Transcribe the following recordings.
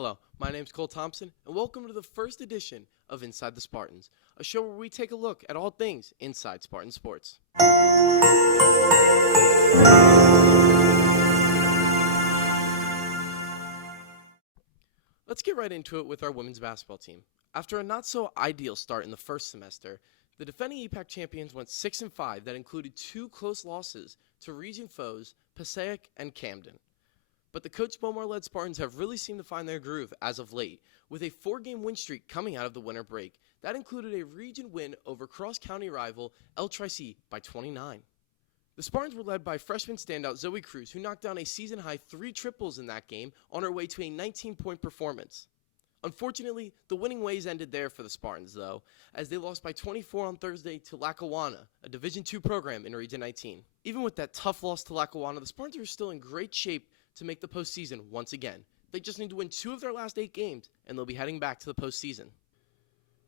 Hello, my name's Cole Thompson, and welcome to the first edition of Inside the Spartans, a show where we take a look at all things inside Spartan sports. Let's get right into it with our women's basketball team. After a not-so-ideal start in the first semester, the defending EPAC champions went 6-5 that included two close losses to region foes Passaic and Camden. But the Coach Bomar-led Spartans have really seemed to find their groove as of late, with a 4-game win streak coming out of the winter break. That included a region win over cross-county rival El Trici by 29. The Spartans were led by freshman standout Zoe Cruz, who knocked down a season-high 3 triples in that game on her way to a 19-point performance. Unfortunately, the winning ways ended there for the Spartans, though, as they lost by 24 on Thursday to Lackawanna, a Division II program in Region 19. Even with that tough loss to Lackawanna, the Spartans are still in great shape to make the postseason once again. They just need to win 2 of their last 8 games, and they'll be heading back to the postseason.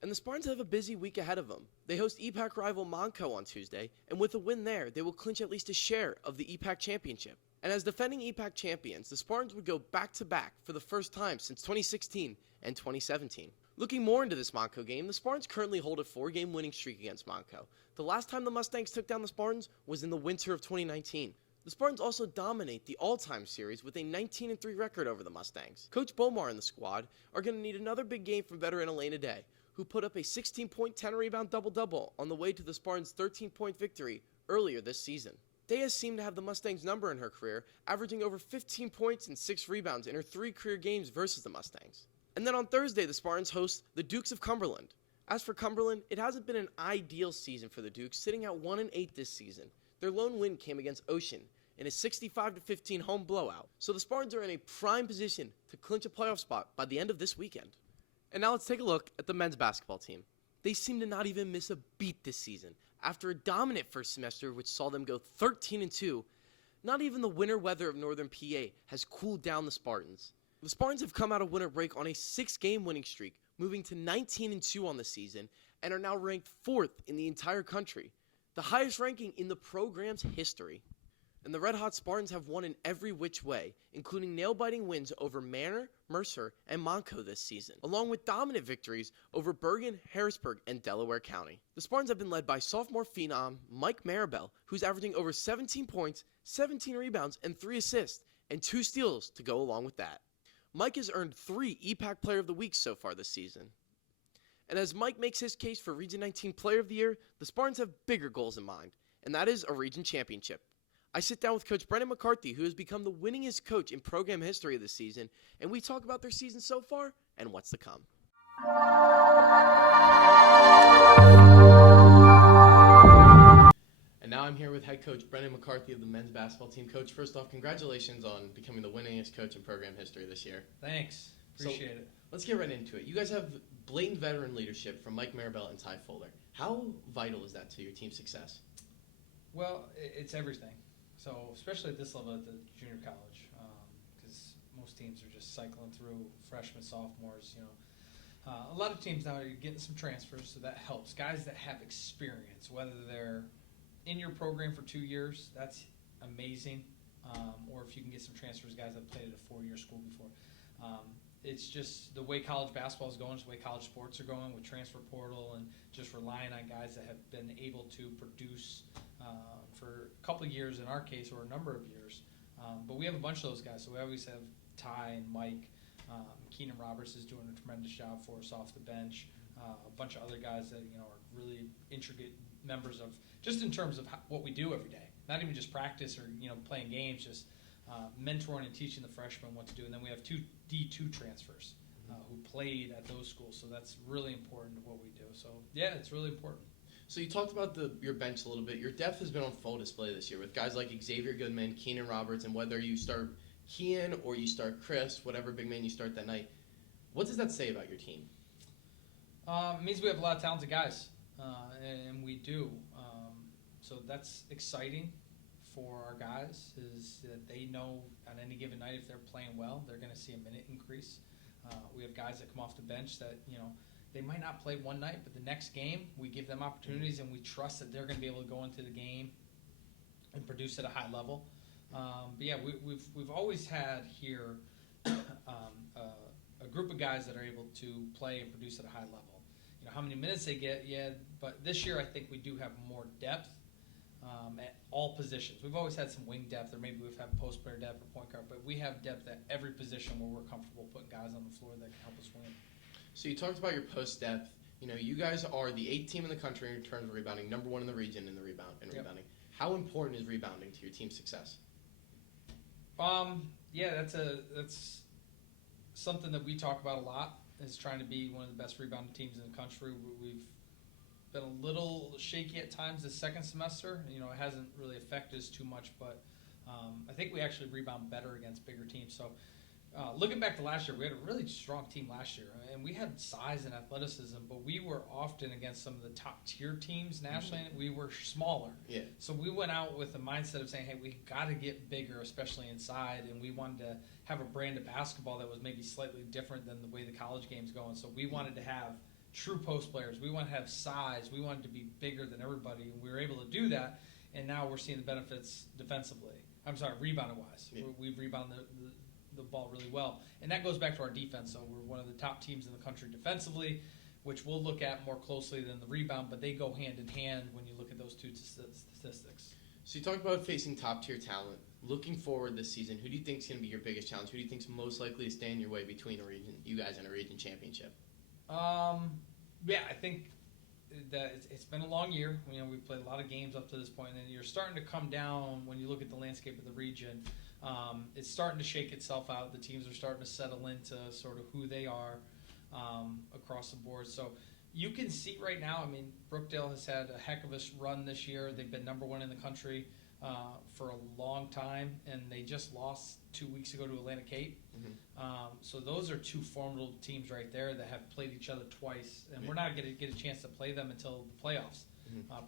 And the Spartans have a busy week ahead of them. They host EPAC rival Monco on Tuesday, and with a win there, they will clinch at least a share of the EPAC championship. And as defending EPAC champions, the Spartans would go back-to-back for the first time since 2016 and 2017. Looking more into this Monco game, the Spartans currently hold a 4-game winning streak against Monco. The last time the Mustangs took down the Spartans was in the winter of 2019. The Spartans also dominate the all-time series with a 19-3 record over the Mustangs. Coach Bomar and the squad are going to need another big game from veteran Elena Day, who put up a 16-point, 10-rebound double-double on the way to the Spartans' 13-point victory earlier this season. Day has seemed to have the Mustangs' number in her career, averaging over 15 points and 6 rebounds in her 3 career games versus the Mustangs. And then on Thursday, the Spartans host the Dukes of Cumberland. As for Cumberland, it hasn't been an ideal season for the Dukes, sitting at 1-8 this season. Their lone win came against Ocean in a 65-15 home blowout, so the Spartans are in a prime position to clinch a playoff spot by the end of this weekend. And now let's take a look at the men's basketball team. They seem to not even miss a beat this season. After a dominant first semester which saw them go 13-2, not even the winter weather of Northern PA has cooled down the Spartans. The Spartans have come out of winter break on a 6-game winning streak, moving to 19-2 on the season, and are now ranked 4th in the entire country, the highest ranking in the program's history. And the Red Hot Spartans have won in every which way, including nail-biting wins over Manor, Mercer, and Monco this season, along with dominant victories over Bergen, Harrisburg, and Delaware County. The Spartans have been led by sophomore phenom Mike Maribel, who's averaging over 17 points, 17 rebounds, and 3 assists, and 2 steals to go along with that. Mike has earned 3 EPAC Player of the Week so far this season. And as Mike makes his case for Region 19 Player of the Year, the Spartans have bigger goals in mind, and that is a region championship. I sit down with Coach Brendan McCarthy, who has become the winningest coach in program history this season, and we talk about their season so far and what's to come. And now I'm here with head coach Brendan McCarthy of the men's basketball team. Coach, first off, congratulations on becoming the winningest coach in program history this year. Thanks. Appreciate it. Let's get right into it. You guys have blatant veteran leadership from Mike Maribel and Ty Fuller. How vital is that to your team's success? Well, it's everything. So especially at this level at the junior college, because most teams are just cycling through freshmen, sophomores. A lot of teams now are getting some transfers, so that helps. Guys that have experience, whether they're in your program for 2 years, that's amazing. Or if you can get some transfers, guys that played at a 4-year school before. It's just the way college basketball is going, it's the way college sports are going with transfer portal and just relying on guys that have been able to produce for a couple of years in our case, or a number of years. But we have a bunch of those guys. So we always have Ty and Mike. Keenan Roberts is doing a tremendous job for us off the bench. A bunch of other guys that are really intricate members of, just in terms of what we do every day. Not even just practice or playing games, just mentoring and teaching the freshmen what to do. And then we have 2 D2 transfers who played at those schools. So that's really important to what we do. So yeah, it's really important. So you talked about your bench a little bit. Your depth has been on full display this year with guys like Xavier Goodman, Keenan Roberts, and whether you start Kean or you start Chris, whatever big man you start that night. What does that say about your team? It means we have a lot of talented guys, and we do. So that's exciting for our guys, is that they know on any given night if they're playing well, they're going to see a minute increase. We have guys that come off the bench that, they might not play one night, but the next game we give them opportunities, and we trust that they're going to be able to go into the game and produce at a high level. But yeah, we've always had here a guys that are able to play and produce at a high level. How many minutes they get, yeah, but this year I think we do have more depth at all positions. We've always had some wing depth, or maybe we've had post player depth or point guard, but we have depth at every position where we're comfortable putting guys on the floor that can help us win. So you talked about your post depth. You guys are the 8th team in the country in terms of rebounding, number 1 in the region in rebounding. How important is rebounding to your team's success? Yeah, that's something that we talk about a lot, is trying to be one of the best rebounding teams in the country. We've been a little shaky at times this second semester. It hasn't really affected us too much, but I think we actually rebound better against bigger teams. So looking back to last year, we had a really strong team last year, and we had size and athleticism, but we were often against some of the top tier teams nationally. We were smaller. Yeah. So we went out with the mindset of saying, hey, we got to get bigger, especially inside, and we wanted to have a brand of basketball that was maybe slightly different than the way the college game's going. So we wanted to have true post players. We wanted to have size. We wanted to be bigger than everybody, and we were able to do that, and now we're seeing the benefits defensively. Rebounding-wise. Yeah. We've rebounded the ball really well. And that goes back to our defense. So we're one of the top teams in the country defensively, which we'll look at more closely than the rebound, but they go hand in hand when you look at those two statistics. So you talked about facing top-tier talent. Looking forward this season, who do you think is going to be your biggest challenge? Who do you think is most likely to stand in your way between you guys and a region championship? Yeah, I think that it's been a long year. We've played a lot of games up to this point, and you're starting to come down when you look at the landscape of the region. It's starting to shake itself out. The teams are starting to settle into sort of who they are across the board. So you can see right now, Brookdale has had a heck of a run this year. They've been number 1 in the country for a long time, and they just lost 2 weeks ago to Atlantic Cape. Mm-hmm. So those are 2 formidable teams right there that have played each other twice, and we're not going to get a chance to play them until the playoffs,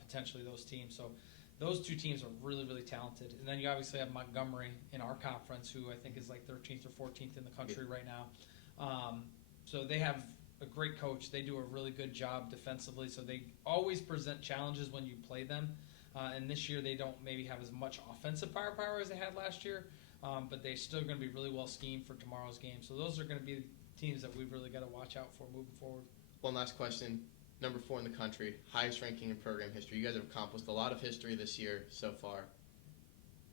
potentially those teams. So those 2 teams are really, really talented. And then you obviously have Montgomery in our conference, who I think is like 13th or 14th in the country right now. So they have a great coach. They do a really good job defensively. So they always present challenges when you play them. And this year they don't maybe have as much offensive firepower as they had last year, but they're still going to be really well schemed for tomorrow's game. So those are going to be teams that we've really got to watch out for moving forward. One last question. Number 4 in the country, highest ranking in program history. You guys have accomplished a lot of history this year so far.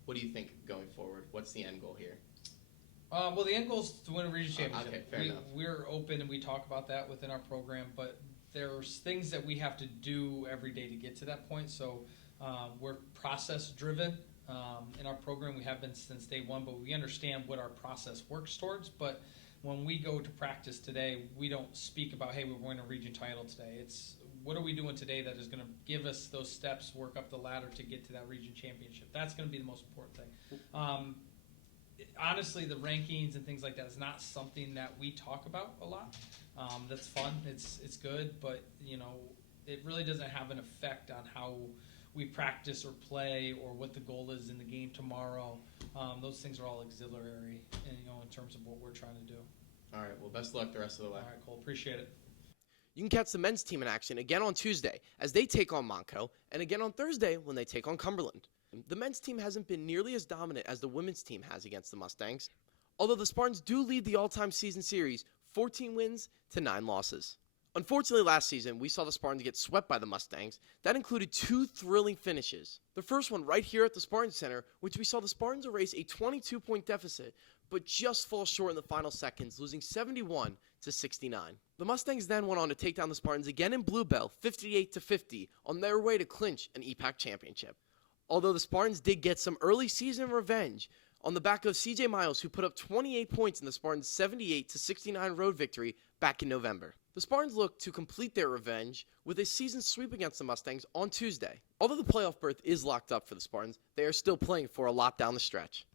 What do you think going forward? What's the end goal here? Well, the end goal is to win a region championship. Okay, fair enough. We're open and we talk about that within our program, but there's things that we have to do every day to get to that point. So we're process driven in our program. We have been since day 1, but we understand what our process works towards. But when we go to practice today, we don't speak about, hey, we're winning a region title today. It's what are we doing today that is going to give us those steps, work up the ladder to get to that region championship. That's going to be the most important thing. Honestly, the rankings and things like that is not something that we talk about a lot. That's fun. It's good, but it really doesn't have an effect on how we practice or play or what the goal is in the game tomorrow. Those things are all auxiliary, in terms of what we're trying to do. All right. Well, best of luck the rest of the way. All right, Cole. Appreciate it. You can catch the men's team in action again on Tuesday as they take on Monco, and again on Thursday when they take on Cumberland. The men's team hasn't been nearly as dominant as the women's team has against the Mustangs, although the Spartans do lead the all-time season series 14 wins to 9 losses. Unfortunately, last season, we saw the Spartans get swept by the Mustangs. That included 2 thrilling finishes. The first one right here at the Spartans Center, which we saw the Spartans erase a 22-point deficit, but just fall short in the final seconds, losing 71-69. The Mustangs then went on to take down the Spartans again in Bluebell, 58-50, on their way to clinch an EPAC championship. Although the Spartans did get some early season revenge on the back of CJ Miles, who put up 28 points in the Spartans' 78-69 road victory back in November. The Spartans look to complete their revenge with a season sweep against the Mustangs on Tuesday. Although the playoff berth is locked up for the Spartans, they are still playing for a lot down the stretch.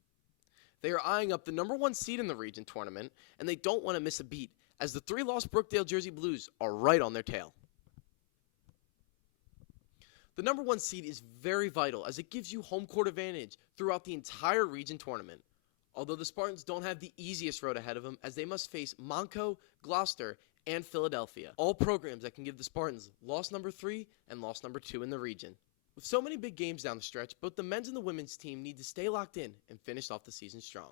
They are eyeing up the number 1 seed in the region tournament, and they don't want to miss a beat, as the 3-loss Brookdale Jersey Blues are right on their tail. The number 1 seed is very vital as it gives you home court advantage throughout the entire region tournament. Although the Spartans don't have the easiest road ahead of them as they must face Monco, Gloucester, and Philadelphia. All programs that can give the Spartans loss number 3 and loss number 2 in the region. With so many big games down the stretch, both the men's and the women's team need to stay locked in and finish off the season strong.